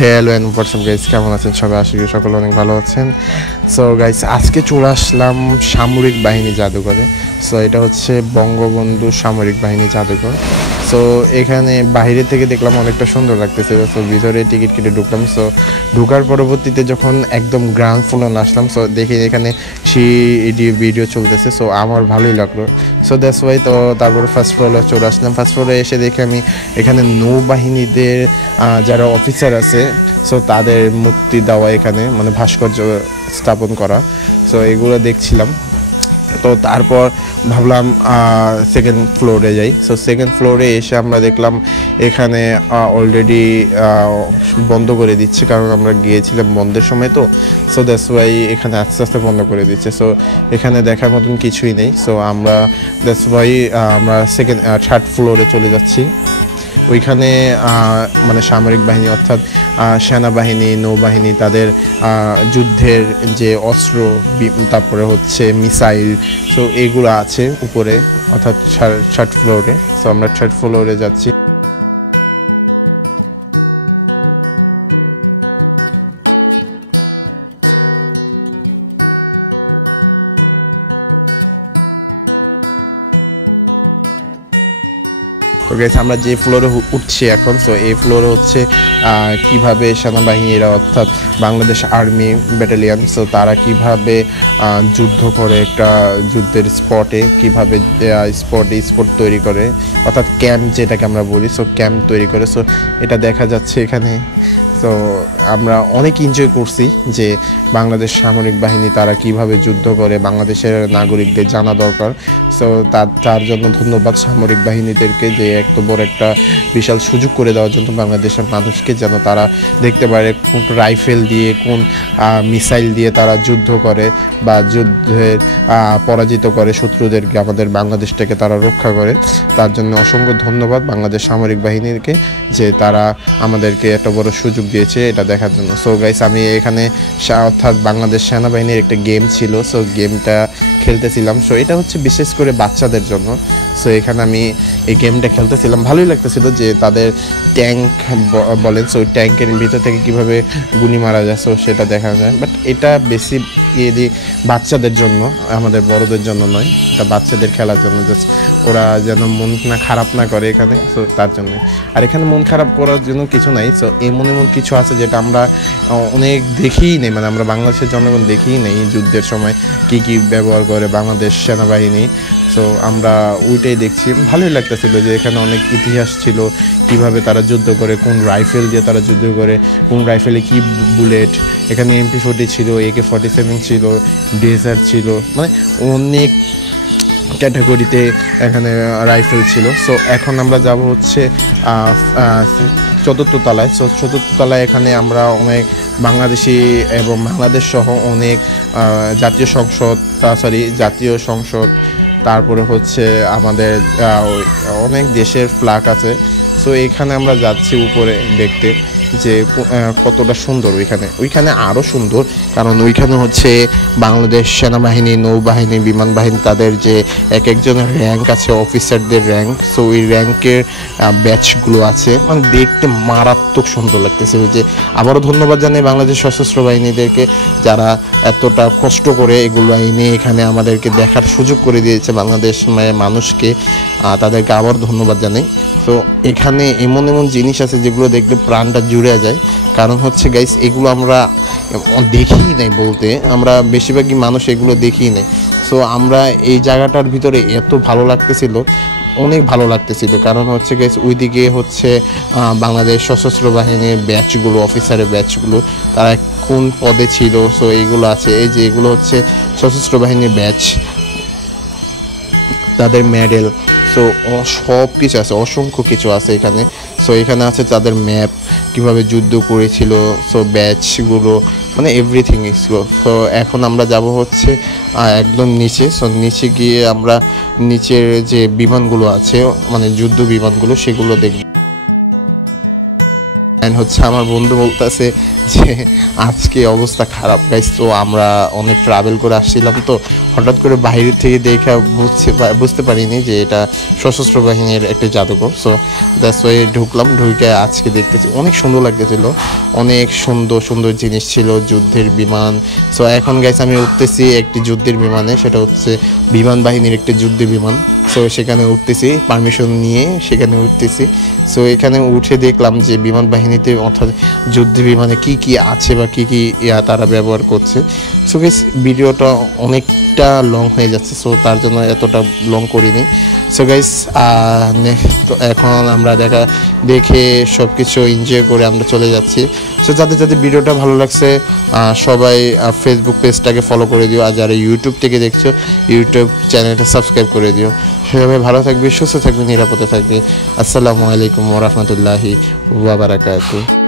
Hello and WhatsApp guys, কেমন আছেন সবাই? আশা করি সকলে অনেক ভালো আছেন। সো গাইস, আজকে চলে আসলাম সামরিক বাহিনী জাদুঘরে। সো এটা হচ্ছে বঙ্গবন্ধু সামরিক বাহিনী জাদুঘর। সো এখানে বাইরে থেকে দেখলাম অনেকটা সুন্দর লাগতেছে। সো ভিতরে টিকিট কেটে ঢুকলাম। সো ঢোকার পরবর্তীতে যখন একদম গ্রাউন্ড ফ্লোরে আসলাম, সো দেখি এখানে সিডি ভিডিও চলতেছে। সো আমার ভালোই লাগলো। সো দ্যাটস ওয়াই তো তারপরে ফার্স্ট ফ্লোরে চলে আসলাম। ফার্স্ট ফ্লোরে এসে দেখি আমি এখানে নৌবাহিনীদের যারা অফিসার আছে, সো তাদের মূর্তি দেওয়া এখানে, মানে ভাস্কর্য স্থাপন করা। সো এগুলো দেখছিলাম। তো তারপর ভাবলাম সেকেন্ড ফ্লোরে যাই। সো সেকেন্ড ফ্লোরে এসে আমরা দেখলাম এখানে অলরেডি বন্ধ করে দিচ্ছে, কারণ আমরা গিয়েছিলাম বন্ধের সময়। তো সো দ্যাটস ওয়াই এখানে আস্তে আস্তে বন্ধ করে দিচ্ছে। সো এখানে দেখার মতন কিছুই নেই। সো আমরা দ্যাটস ওয়াই আমরা থার্ড ফ্লোরে চলে যাচ্ছি। ওইখানে মানে সামরিক বাহিনী অর্থাৎ সেনাবাহিনী, নৌবাহিনী, তাদের যুদ্ধের যে অস্ত্র, তারপরে হচ্ছে মিসাইল, সো এগুলো আছে উপরে, অর্থাৎ থার্ড ফ্লোরে। সো আমরা থার্ড ফ্লোরে যাচ্ছি। তো গেছে আমরা যে ফ্লোরে উঠছি এখন। সো এই ফ্লোরে হচ্ছে কিভাবে সেনাবাহিনীরা অর্থাৎ বাংলাদেশ আর্মি ব্যাটালিয়ান, সো তারা কিভাবে যুদ্ধ করে, একটা যুদ্ধের স্পটে কিভাবে স্পট তৈরি করে, অর্থাৎ ক্যাম্প যেটাকে আমরা বলি। সো ক্যাম্প তৈরি করে। সো এটা দেখা যাচ্ছে এখানে। তো আমরা অনেক এনজয় করছি যে বাংলাদেশ সামরিক বাহিনী তারা কিভাবে যুদ্ধ করে, বাংলাদেশের নাগরিকদের জানা দরকার। সো তার জন্য ধন্যবাদ সামরিক বাহিনীদেরকে, যে এত বড় একটা বিশাল সুযোগ করে দেওয়ার জন্য বাংলাদেশের মানুষকে, যেন তারা দেখতে পারে কোন রাইফেল দিয়ে, কোন মিসাইল দিয়ে তারা যুদ্ধ করে বা যুদ্ধের পরাজিত করে শত্রুদেরকে, আমাদের বাংলাদেশটাকে তারা রক্ষা করে। তার জন্য অসংখ্য ধন্যবাদ বাংলাদেশ সামরিক বাহিনীকে, যে তারা আমাদেরকে এত বড় সুযোগ দিয়েছে এটা দেখার জন্য। সো গাইস, আমি এখানে অর্থাৎ বাংলাদেশ সেনাবাহিনীর একটা গেম ছিল। সো গেমটা খেলতেছিলাম। সো এটা হচ্ছে বিশেষ করে বাচ্চাদের জন্য। সো এখানে আমি এই গেমটা খেলতেছিলাম, ভালোই লাগতেছিল যে তাদের ট্যাঙ্ক বলেন, সো ট্যাঙ্কের ভিতর থেকে কীভাবে গুলি মারা যায়, সো সেটা দেখা যায়। বাট এটা বেশি বাচ্চাদের জন্য, আমাদের বড়দের জন্য নয়। এটা বাচ্চাদের খেলার জন্য, জাস্ট ওরা যেন মন খারাপ না করে এখানে। সো তার জন্য। আর এখানে মন খারাপ করার জন্য কিছু নাই। সো এমন কিছু আছে যেটা আমরা অনেক দেখিই নেই, মানে আমরা বাংলাদেশের জনগণ দেখিই নেই যুদ্ধের সময় কি কি ব্যবহার করে বাংলাদেশ সেনাবাহিনী। সো আমরা ওইটাই দেখছি, ভালোই লাগতেছিল যে এখানে অনেক ইতিহাস ছিল, কিভাবে তারা যুদ্ধ করে, কোন রাইফেল দিয়ে তারা যুদ্ধ করে, কোন রাইফেলে কি বুলেট। এখানে MP40 ছিল, AK-47 ছিল, ডেজার্ট ছিল, মানে অনেক ক্যাটাগরিতে এখানে রাইফেল ছিল। সো এখন আমরা যাব হচ্ছে চতুর্থ তলায়। সো চতুর্থ তলায় এখানে আমরা অনেক বাংলাদেশি এবং বাংলাদেশ সহ অনেক জাতীয় সংসদ, তারপরে হচ্ছে আমাদের অনেক দেশের ফ্ল্যাগ আছে। সো এখানে আমরা যাচ্ছি উপরে দেখতে যে কতটা সুন্দর। ওইখানে আরও সুন্দর, কারণ ওইখানে হচ্ছে বাংলাদেশ সেনাবাহিনী, নৌবাহিনী, বিমান বাহিনী, তাদের যে এক একজনের র্যাঙ্ক আছে, অফিসারদের র্যাঙ্ক। সো ওই র্যাঙ্কের ব্যাচগুলো আছে, মানে দেখতে মারাত্মক সুন্দর লাগতেছে। যে আবারও ধন্যবাদ জানাই বাংলাদেশ সশস্ত্র বাহিনীদেরকে, যারা এতটা কষ্ট করে এগুলো এনে এখানে আমাদেরকে দেখার সুযোগ করে দিয়েছে বাংলাদেশ মানুষকে। তাদেরকে আবার ধন্যবাদ জানাই। তো এখানে এমন জিনিস আছে যেগুলো দেখলে প্রাণটা জুড়ে যায়। কারণ হচ্ছে গাইস, এগুলো আমরা দেখিই নাই, বলতে আমরা বেশিরভাগই মানুষ এগুলো দেখিই নাই। সো আমরা এই জায়গাটার ভিতরে এত ভালো লাগতেছিল, অনেক ভালো লাগতেছিল। কারণ হচ্ছে গাইস, ওইদিকে হচ্ছে বাংলাদেশ সশস্ত্র বাহিনীর ব্যাচগুলো, অফিসারের ব্যাচগুলো, তারা কোন পদে ছিল, সো এইগুলো আছে। এই যে এগুলো হচ্ছে সশস্ত্র বাহিনীর ব্যাচ, তাদের মেডেল, সো সব কিছু আছে, অসংখ্য কিছু আছে এখানে। সো এখানে আছে তাদের ম্যাপ, কীভাবে যুদ্ধ করেছিল, সো ব্যাচগুলো, মানে এভরিথিং ছিল। সো এখন আমরা যাব হচ্ছে একদম নিচে। সো নিচে গিয়ে আমরা নিচের যে বিমানগুলো আছে, মানে যুদ্ধ বিমানগুলো, সেগুলো দেখব। অ্যান্ড হচ্ছে আমার বন্ধু বলতেছে যে আজকে অবস্থা খারাপ গাইস। তো আমরা অনেক ট্রাভেল করে আসছিলাম, তো হঠাৎ করে বাইরে থেকে দেখে বুঝতে পারিনি যে এটা সশস্ত্র বাহিনীর একটা জাদুঘর। সো দ্যাটস ওয়াই ঢুকলাম, ঢুকে আজকে দেখতেছি অনেক সুন্দর লাগতেছিল, অনেক সুন্দর সুন্দর জিনিস ছিল, যুদ্ধের বিমান। সো এখন গাইস আমি উঠতেছি একটি যুদ্ধের বিমানে, সেটা হচ্ছে বিমান বাহিনীর একটি যুদ্ধের বিমান। সো সেখানে উঠতেছি পারমিশন নিয়ে, সেখানে উঠতেছি। সো এখানে উঠে দেখলাম যে বিমান বাহিনীতে অর্থাৎ যুদ্ধ বিমানে কি কি আছে বা কি কি তারা ব্যবহার করছে। সো গাইস ভিডিওটা অনেকটা লং হয়ে যাচ্ছে, সো তার জন্য এতটা লং করিনি। সো গাইস এখন আমরা দেখে সব কিছু এনজয় করে আমরা চলে যাচ্ছি। সো যাদের যাদের ভিডিওটা ভালো লাগছে সবাই ফেসবুক পেজটাকে ফলো করে দিও, আর যারা ইউটিউব থেকে দেখছো ইউটিউব চ্যানেলটা সাবস্ক্রাইব করে দিও। সেভাবে ভালো থাকবে, সুস্থ থাকবে, নিরাপদে থাকবে। আসসালামু আলাইকুম ওয়া রাহমাতুল্লাহি ওয়া বারাকাতুহু।